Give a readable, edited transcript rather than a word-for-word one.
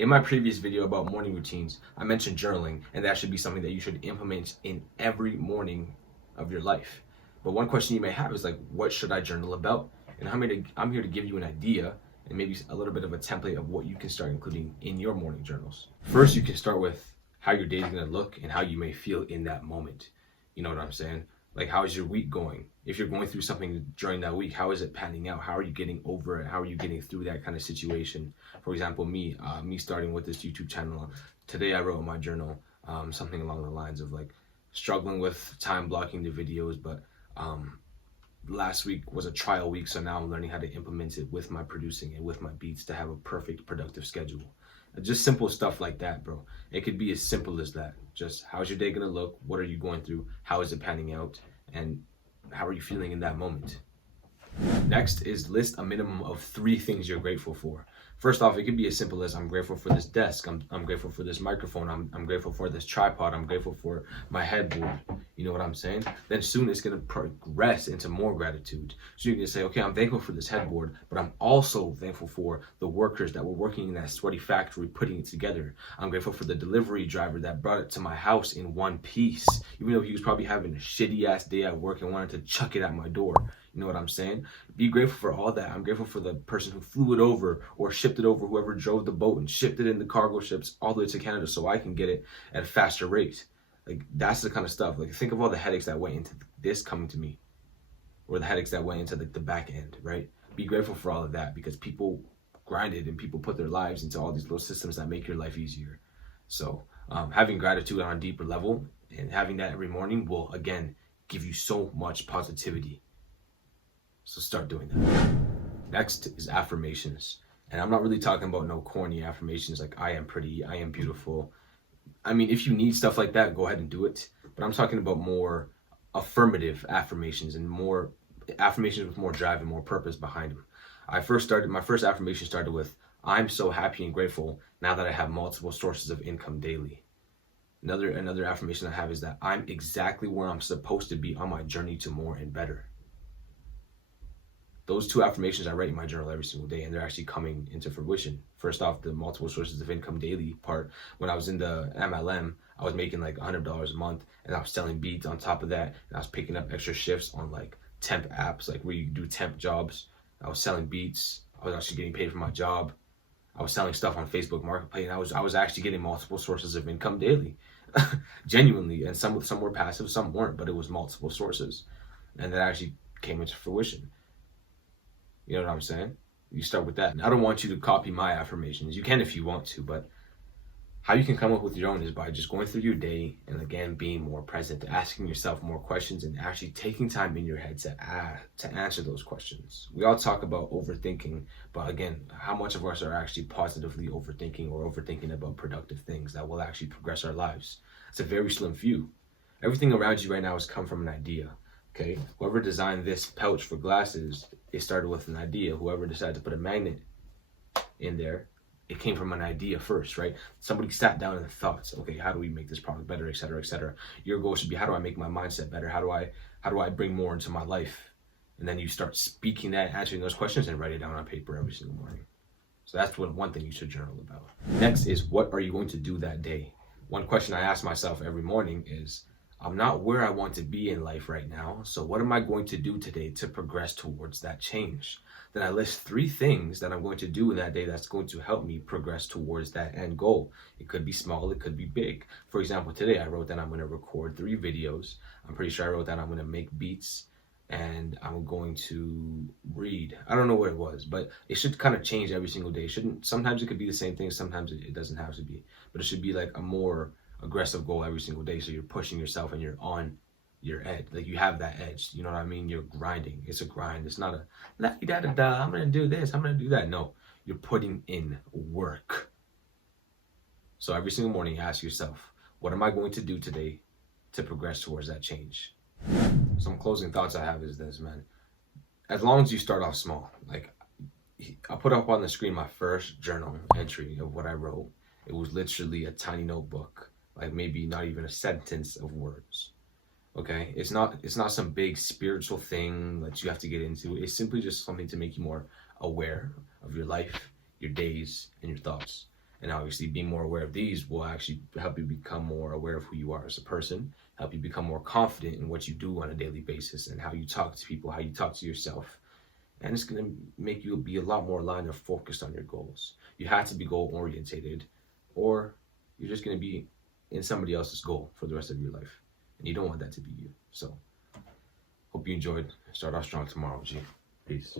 In my previous video about morning routines, I mentioned journaling, and that should be something that you should implement in every morning of your life. But one question you may have is like, what should I journal about? And I'm here to give you an idea and maybe a little bit of a template of what you can start including in your morning journals. First, you can start with how your day is going to look and how you may feel in that moment. You know what I'm saying? Like, how is your week going? If you're going through something during that week, how is it panning out? How are you getting over it? How are you getting through that kind of situation? For example, me starting with this YouTube channel, today I wrote in my journal something along the lines of like struggling with time blocking the videos, but last week was a trial week, so now I'm learning how to implement it with my producing and with my beats to have a perfect productive schedule. Just simple stuff like that, bro. It could be as simple as that. Just how's your day gonna look? What are you going through? How is it panning out? And how are you feeling in that moment? Next is list a minimum of 3 things you're grateful for. First off, it could be as simple as I'm grateful for this desk, I'm grateful for this microphone, I'm grateful for this tripod, I'm grateful for my headboard. You know what I'm saying? Then soon it's going to progress into more gratitude. So you can say, okay, I'm thankful for this headboard, but I'm also thankful for the workers that were working in that sweaty factory putting it together. I'm grateful for the delivery driver that brought it to my house in one piece, even though he was probably having a shitty ass day at work and wanted to chuck it at my door. You know what I'm saying? Be grateful for all that. I'm grateful for the person who flew it over or shipped it over, whoever drove the boat and shipped it in the cargo ships all the way to Canada so I can get it at a faster rate. Like, that's the kind of stuff. Like, think of all the headaches that went into this coming to me, or the headaches that went into the back end, right? Be grateful for all of that, because people grinded and people put their lives into all these little systems that make your life easier. So having gratitude on a deeper level and having that every morning will, again, give you so much positivity. So start doing that. Next is affirmations. And I'm not really talking about no corny affirmations like I am pretty, I am beautiful. I mean, if you need stuff like that, go ahead and do it. But I'm talking about more affirmative affirmations and more affirmations with more drive and more purpose behind them. My first affirmation started with, I'm so happy and grateful now that I have multiple sources of income daily. Another affirmation I have is that I'm exactly where I'm supposed to be on my journey to more and better. Those 2 affirmations I write in my journal every single day, and they're actually coming into fruition. First off, the multiple sources of income daily part. When I was in the MLM, I was making like $100 a month, and I was selling beats on top of that, and I was picking up extra shifts on like temp apps, like where you do temp jobs. I was selling beats. I was actually getting paid for my job. I was selling stuff on Facebook Marketplace, and I was actually getting multiple sources of income daily, genuinely. And some were passive, some weren't, but it was multiple sources, and that actually came into fruition. You know what I'm saying? You start with that. And I don't want you to copy my affirmations. You can if you want to, but how you can come up with your own is by just going through your day and, again, being more present, asking yourself more questions, and actually taking time in your head to answer those questions. We all talk about overthinking, but again, how much of us are actually positively overthinking or overthinking about productive things that will actually progress our lives? It's a very slim few. Everything around you right now has come from an idea. Okay, whoever designed this pouch for glasses, it started with an idea. Whoever decided to put a magnet in there, it came from an idea first, right? Somebody sat down and thought, okay, how do we make this product better, et cetera, et cetera. Your goal should be, how do I make my mindset better? How do I bring more into my life? And then you start speaking that, answering those questions, and write it down on paper every single morning. So that's one thing you should journal about. Next is, what are you going to do that day? One question I ask myself every morning is, I'm not where I want to be in life right now, so what am I going to do today to progress towards that change? Then I list 3 things that I'm going to do in that day that's going to help me progress towards that end goal. It could be small, it could be big. For example, today I wrote that I'm going to record 3 videos. I'm pretty sure I wrote that I'm going to make beats, and I'm going to read. I don't know what it was, but it should kind of change every single day. Sometimes it could be the same thing, sometimes it doesn't have to be. But it should be like a more aggressive goal every single day, so you're pushing yourself and you're on your edge. Like, you have that edge, you know what I mean? You're grinding. It's a grind. It's not a la-di-da-da-da, I'm gonna do this, I'm gonna do that. No, you're putting in work. So every single morning, ask yourself, what am I going to do today to progress towards that change? Some closing thoughts I have is this, man. As long as you start off small, like, I'll put up on the screen my first journal entry of what I wrote. It was literally a tiny notebook, like maybe not even a sentence of words. Okay, it's not some big spiritual thing that you have to get into. It's simply just something to make you more aware of your life, your days, and your thoughts. And obviously being more aware of these will actually help you become more aware of who you are as a person, help you become more confident in what you do on a daily basis and how you talk to people, how you talk to yourself. And it's going to make you be a lot more aligned and focused on your goals. You have to be goal orientated, or you're just going to be in somebody else's goal for the rest of your life. And you don't want that to be you. So hope you enjoyed. Start off strong tomorrow, G. Peace.